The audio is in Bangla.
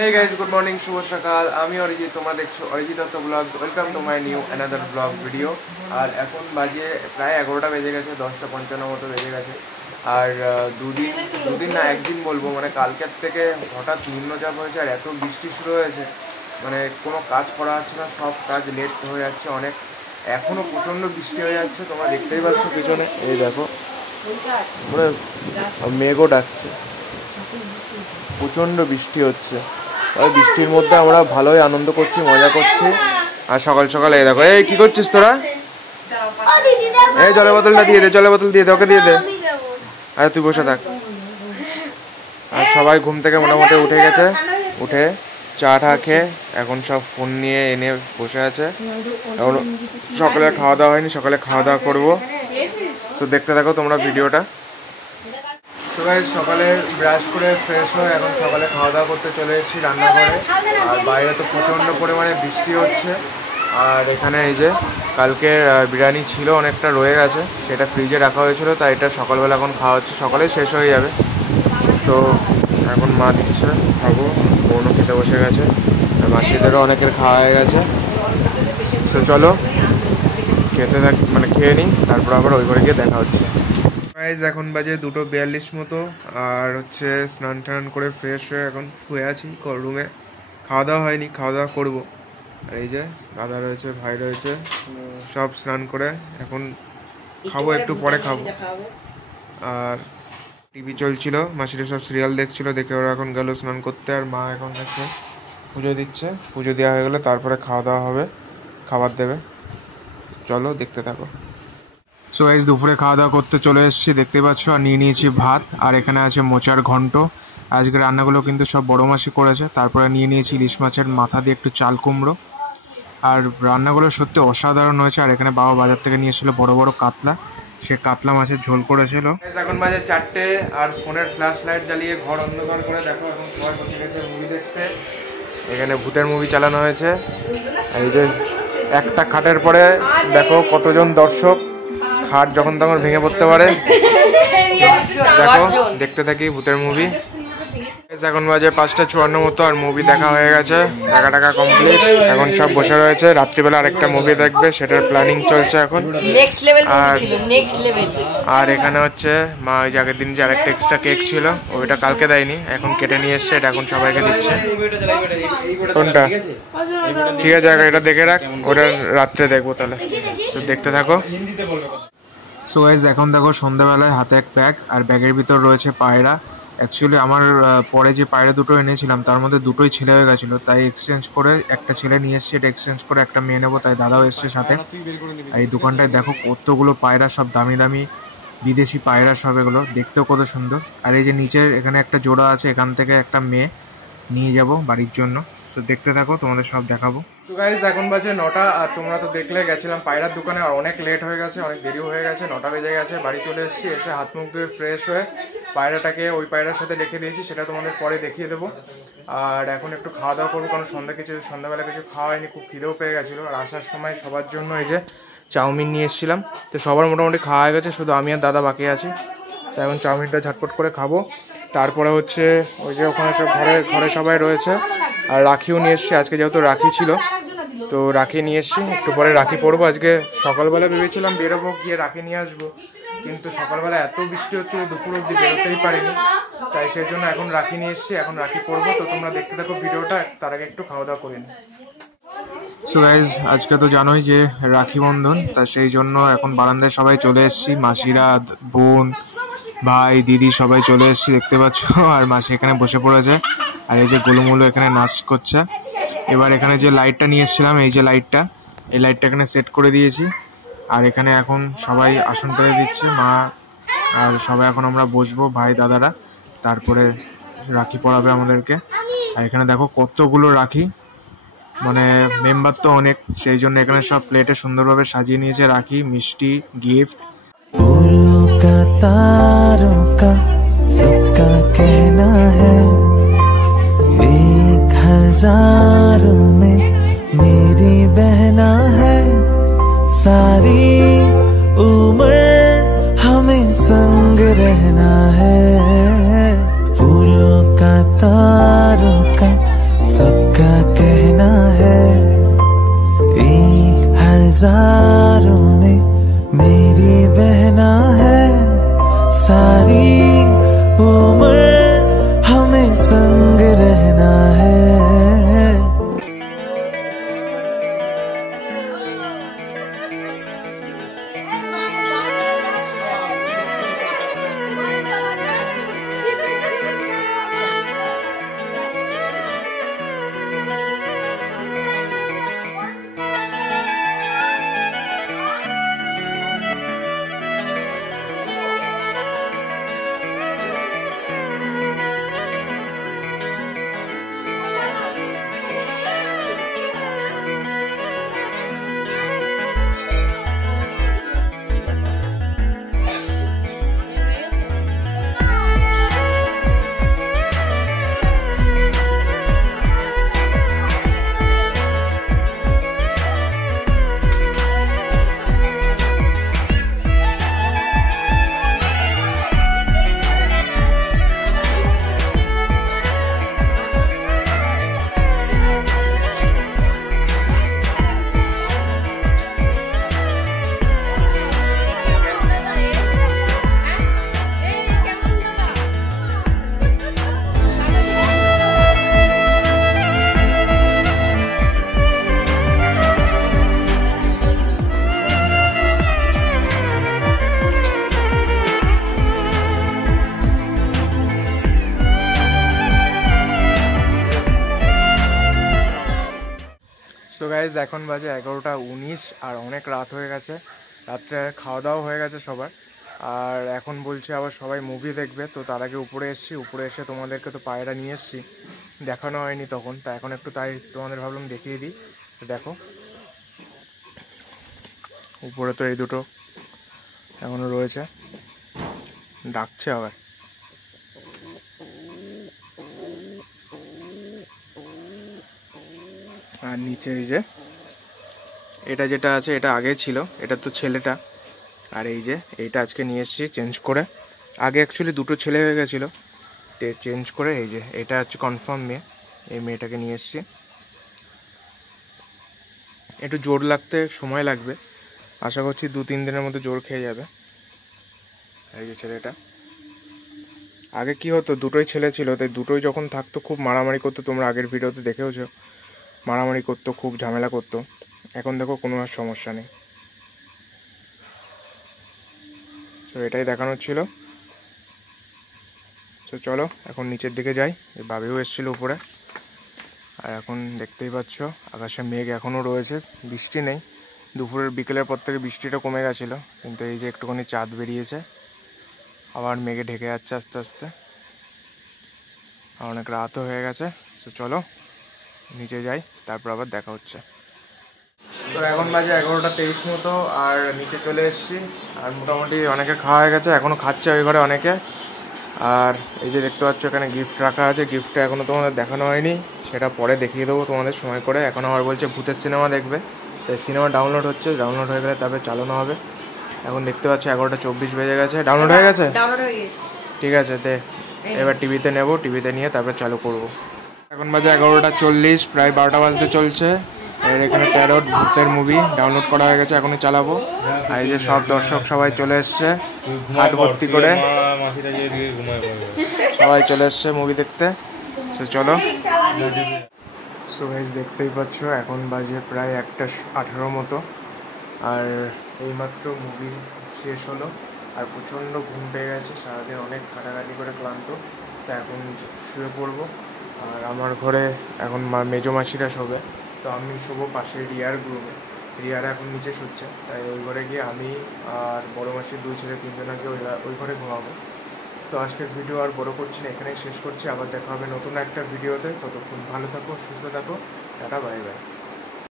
Hey guys, good morning, শুভ সকাল। আমি অরিজিৎ, তোমরা দেখছো Arijit Dutta vlogs. Welcome to my new another vlog video. আর এখন বাজে প্রায় 11টা বেজে গেছে, 10:55 মতো বেজে গেছে। আর দুদিন না একদিন বলবো, মানে কালকের থেকে হঠাৎ নিম্নচাপ হয়েছে আর এত বৃষ্টি শুরু হয়েছে, মানে কোনো কাজ করা যাচ্ছে না, সব কাজ লেট হয়ে যাচ্ছে অনেক। এখনও প্রচণ্ড বৃষ্টি হয়ে যাচ্ছে, তোমরা দেখতেই পাচ্ছ পিছনে, এই দেখো মানে মেঘও ডাকছে, প্রচণ্ড বৃষ্টি হচ্ছে। আর বৃষ্টির মধ্যে আমরা ভালোই আনন্দ করছি, মজা করছি। আর সকাল সকাল এই দেখো, এই কি করছিস তোরা? এই জলের বোতলটা দিয়ে দে, জলের বোতল দিয়ে দে, ওকে দিয়ে দে। আরে তুই বসে থাক। আর সবাই ঘুম থেকে মোটামুটি উঠে গেছে, উঠে চা টা খেয়ে এখন সব ফোন নিয়ে এনে বসে আছে। এখন সকালে খাওয়া দাওয়া হয়নি, সকালে খাওয়া দাওয়া করবো। তো দেখতে থাকো তোমরা ভিডিওটা। তো গাইস, সকালে ব্রাশ করে ফ্রেশ হয়ে এখন সকালে খাওয়া দাওয়া করতে চলে এসেছি রান্নাঘরে। আর বাইরে তো প্রচণ্ড পরিমাণে বৃষ্টি হচ্ছে। আর এখানে এই যে কালকে বিরিয়ানি ছিল, অনেকটা রয়ে গেছে, সেটা ফ্রিজে রাখা হয়েছিল, তাই এটা সকালবেলা এখন খাওয়া হচ্ছে, সকালেই শেষ হয়ে যাবে। তো এখন মা দিচ্ছে, খাবো। বোনও খেতে বসে গেছে, আর মাসিদেরও অনেকের খাওয়া হয়ে গেছে। তো চলো খেতে মানে খেয়ে নিই, তারপর আবার ওই ঘরে গিয়ে দেখা হচ্ছে। এখন বাজে 2:42 মতো। আর হচ্ছে স্নান টান করে ফ্রেশ হয়ে এখন শুয়ে আছি রুমে। খাওয়া দাওয়া হয়নি, খাওয়া দাওয়া করবো। আর এই যে দাদা রয়েছে, ভাই রয়েছে, সব স্নান করে এখন খাবো, একটু পরে খাবো। আর টিভি চলছিল, মাসিরা সব সিরিয়াল দেখছিল, দেখে ওরা এখন গেল স্নান করতে। আর মা এখন এসে পুজো দিচ্ছে, পুজো দেওয়া হয়ে গেলে তারপরে খাওয়া দাওয়া হবে, খাবার দেবে। চলো দেখতে থাকো। সো গাইস, দুপুরে খাওয়া দাওয়া করতে চলে এসেছি, দেখতে পাচ্ছ। আর নিয়ে নিয়েছি ভাত, আর এখানে আছে মোচার ঘন্ট। আজকে রান্নাগুলো কিন্তু সব বড় মাসি করেছে। তারপরে নিয়ে নিয়েছি ইলিশ মাছের মাথা দিয়ে একটু চাল কুমড়ো। আর রান্নাগুলো সত্যি অসাধারণ হয়েছে। আর এখানে বাবা বাজার থেকে নিয়ে এসেছিলো বড় বড় কাতলা, সে কাতলা মাছের ঝোল করেছিল। এখন বাজে 4টে, আর ফোনের ফ্ল্যাশ লাইট জ্বালিয়ে ঘর অন্ধকার করে দেখো এখন সবাই বসে গেছে মুভি দেখতে। এখানে ভূতের মুভি চালানো হয়েছে। আর এই যে একটা খাটের পরে দেখো কতজন দর্শক, খাট যখন তখন ভেঙে পড়তে পারে। দেখো দেখতে থাকি ভূতের মুভি। এখন বাজে 5:54 মতো, আর মুভি দেখা হয়ে গেছে, দেখা কমপ্লিট। এখন সব বসে রয়েছে, রাত্রিবেলা আরেকটা মুভি দেখবে, সেটার প্ল্যানিং চলছে এখন। আর এখানে হচ্ছে মা ওই আগের দিন যে আরেকটা এক্সট্রা কেক ছিল, ওইটা কালকে দেয়নি, এখন কেটে নিয়ে এসছে, এটা এখন সবাইকে দিচ্ছে। কোনটা? ঠিক আছে, এটা দেখে রাখ, ওটা রাত্রে দেখবো তাহলে। তো দেখতে থাকো। সো গাইস, এখন দেখো সন্ধ্যাবেলায় হাতে এক ব্যাগ, আর ব্যাগের ভিতর রয়েছে পায়রা। অ্যাকচুয়ালি আমার পরে যে পায়রা দুটো এনেছিলাম তার মধ্যে দুটোই ছেলে হয়ে গেছিলো, তাই এক্সচেঞ্জ করে একটা ছেলে নিয়ে এসেছি, এটা এক্সচেঞ্জ করে একটা মেয়ে নেবো, তাই দাদাও এসছে সাথে। আর এই দোকানটায় দেখো কতগুলো পায়রা, সব দামি দামি বিদেশি পায়রা, সব এগুলো দেখতেও কত সুন্দর। আর এই যে নিচের এখানে একটা জোড়া আছে, এখান থেকে একটা মেয়ে নিয়ে যাব বাড়ির জন্য। তো দেখতে থাকো, তোমাদের সব দেখাবো। তো গাইস, এখন বাজে 9টা, আর তোমরা তো দেখলে গেছিলাম পায়রার দোকানে, আর অনেক লেট হয়ে গেছে, অনেক দেরি হয়ে গেছে, 9টা বেজে গেছে। বাড়ি চলে এসেছি, এসে হাত মুখ ধুয়ে ফ্রেশ হয়ে পায়রাটাকে ওই পায়রার সাথে রেখে দিয়েছি, সেটা তোমাদের পরে দেখিয়ে দেবো। আর এখন একটু খাওয়া দাওয়া করবো, কারণ সন্ধ্যাবেলা কিছু খাওয়া হয়নি, খুব খিদেও পেয়ে গেছিলো। আর আসার সময় সবার জন্য এই যে চাউমিন নিয়ে এসেছিলাম, তো সবার মোটামুটি খাওয়া হয়ে গেছে, শুধু আমি আর দাদা বাকি আছি। তো এখন চাউমিনটা ঝটপট করে খাবো। তারপরে হচ্ছে ওই যে ওখানে সব ঘরে সবাই রয়েছে। আর রাখিও নিয়ে এসছি, আজকে যেহেতু রাখি ছিল, তো রাখি নিয়ে এসছি, একটু পরে রাখি পরবো। আজকে সকালবেলা ভেবেছিলাম বেরোবো, গিয়ে রাখি নিয়ে আসবো, কিন্তু সকালবেলা এত বৃষ্টি হচ্ছিল, দুপুর অবধি বেরোতেই পারিনি, তাই সেই জন্য এখন রাখি নিয়ে এসছি, এখন রাখি পরবো। তো তোমরা দেখতে থাকো ভিডিওটা, তার আগে একটু খাওয়া দাওয়া করে নিই। সো গাইজ, আজকে তো জানোই যে রাখি বন্ধন, তা সেই জন্য এখন বারান্দায় সবাই চলে এসেছি, মাসিরা, বোন, ভাই, দিদি সবাই চলে এসেছি, দেখতে পাচ্ছ। আর মাসি এখানে বসে পড়েছে, আর এই যে গোলুমুলু এখানে নাচ করছে। এবার এখানে যে লাইটটা নিয়ে এসেছিলাম, এই যে লাইটটা, এই লাইটটা এখানে সেট করে দিয়েছি। আর এখানে এখন সবাই আসন পেতে দিচ্ছে, মা আর সবাই এখন আমরা বসবো, ভাই দাদারা, তারপরে রাখি পরাবে আমাদেরকে। আর এখানে দেখো কতগুলো রাখি, মানে মেম্বার তো অনেক, সেই জন্য এখানে সব প্লেটে সুন্দরভাবে সাজিয়ে নিয়েছে রাখি, মিষ্টি, গিফট। तारों का सबका कहना है, 1000 में मेरी बहना है, सारी उम्र हमें संग रहना है। फूलों का तारों का कहना है हजारों में मेरी बहना है सारी उम्र हमें संग रहना है সো গাইজ এখন বাজে 11:19 আর অনেক রাত হয়ে গেছে, রাত্রে খাওয়া দাওয়া হয়ে গেছে সবার। আর এখন বলছে আবার সবাই মুভি দেখবে, তো তার আগে উপরে এসেছি। উপরে এসে তোমাদেরকে তো পায়রা নিয়ে এসেছি, দেখানো হয়নি তখন, তা এখন একটু তাই তোমাদের ভাবলাম দেখিয়ে দিই। তো দেখো উপরে তো এই দুটো এখনও রয়েছে, ডাকছে আবার। আর নিচে এই যে এটা যেটা আছে এটা আগে ছিল, এটা তো ছেলেটা। আর এই যে এইটা আজকে নিয়ে এসেছি চেঞ্জ করে। আগে অ্যাকচুয়ালি দুটো ছেলে হয়ে গেছিলো, তো চেঞ্জ করে এই যে এটা হচ্ছে কনফার্ম মেয়ে, এই মেয়েটাকে নিয়ে এসেছি। একটু জোর লাগতে সময় লাগবে, আশা করছি 2-3 দিনের মধ্যে জোর খেয়ে যাবে। এই যে ছেলেটা, আগে কি হতো দুটোই ছেলে ছিল, তাই দুটোই যখন থাকতো খুব মারামারি করতো, তোমরা আগের ভিডিওতে দেখেওছো, মারামারি করতো, খুব ঝামেলা করতো। এখন দেখো কোনো আর সমস্যা নেই। তো এটাই দেখানোর ছিল। তো চলো এখন নিচের দিকে যাই। বাবিও এসেছিল উপরে। আর এখন দেখতেই পাচ্ছ আকাশে মেঘ এখনও রয়েছে, বৃষ্টি নেই। দুপুরের বিকেলের পর থেকে বৃষ্টিটা কমে গেছিলো, কিন্তু এই যে একটুখানি চাঁদ বেরিয়েছে, আবার মেঘে ঢেকে যাচ্ছে আস্তে আস্তে। আর অনেক রাতও হয়ে গেছে। তো চলো নিচে যাই, তারপর আবার দেখা হচ্ছে। তো এখন বাজে 11:23 মতো, আর নিচে চলে এসেছি। আর মোটামুটি অনেকে খাওয়া হয়ে গেছে, এখনও খাচ্ছে ওই ঘরে অনেকে। আর এই যে দেখতে পাচ্ছ এখানে গিফট রাখা আছে, গিফটটা এখনও তোমাদের দেখানো হয়নি, সেটা পরে দেখিয়ে দেবো তোমাদের সময় করে। এখন আমার বলছে ভূতের সিনেমা দেখবে, তাই সিনেমা ডাউনলোড হচ্ছে, ডাউনলোড হয়ে গেলে তারপরে চালানো হবে। এখন দেখতে পাচ্ছ 11:24 বেজে গেছে। ডাউনলোড হয়ে গেছে? ঠিক আছে, এবার টিভিতে নেব, টিভিতে নিয়ে তারপরে চালু করব। এখন বাজে 11:40, প্রায় 12টা বাজতে চলছে। এর এখানে ট্যারোট ভূতের মুভি ডাউনলোড করা হয়ে গেছে, এখনই চালাবো। আর এই যে সব দর্শক সবাই চলে এসছে হাট ভর্তি করে, সবাই চলে এসছে মুভি দেখতে। সো চলো। সো গাইস দেখতেই পাচ্ছ এখন বাজে প্রায় 1:18 মতো, আর এইমাত্র মুভি শেষ হলো। আর প্রচণ্ড ঘুম পেয়ে গেছে, সারাদিন অনেক কাটাকাটি করে ক্লান্ত, তা এখন শুয়ে পড়বো। আর আমার ঘরে এখন মেজো মাসিরা শোবে, তো আমি শোবো পাশে রিয়ার রুমে। রিয়ারা এখন নিচে শুচ্ছে, তাই ওই ঘরে গিয়ে আমি আর বড়ো মাসির 2 ছেলে 3জনকে ওই ঘরে ঘুমাবো। তো আজকের ভিডিও আর বড় করছি না, এখানেই শেষ করছি। আবার দেখা হবে নতুন একটা ভিডিওতে। ততক্ষণ ভালো থাকো, সুস্থ থাকো, টাটা, বাই বাই।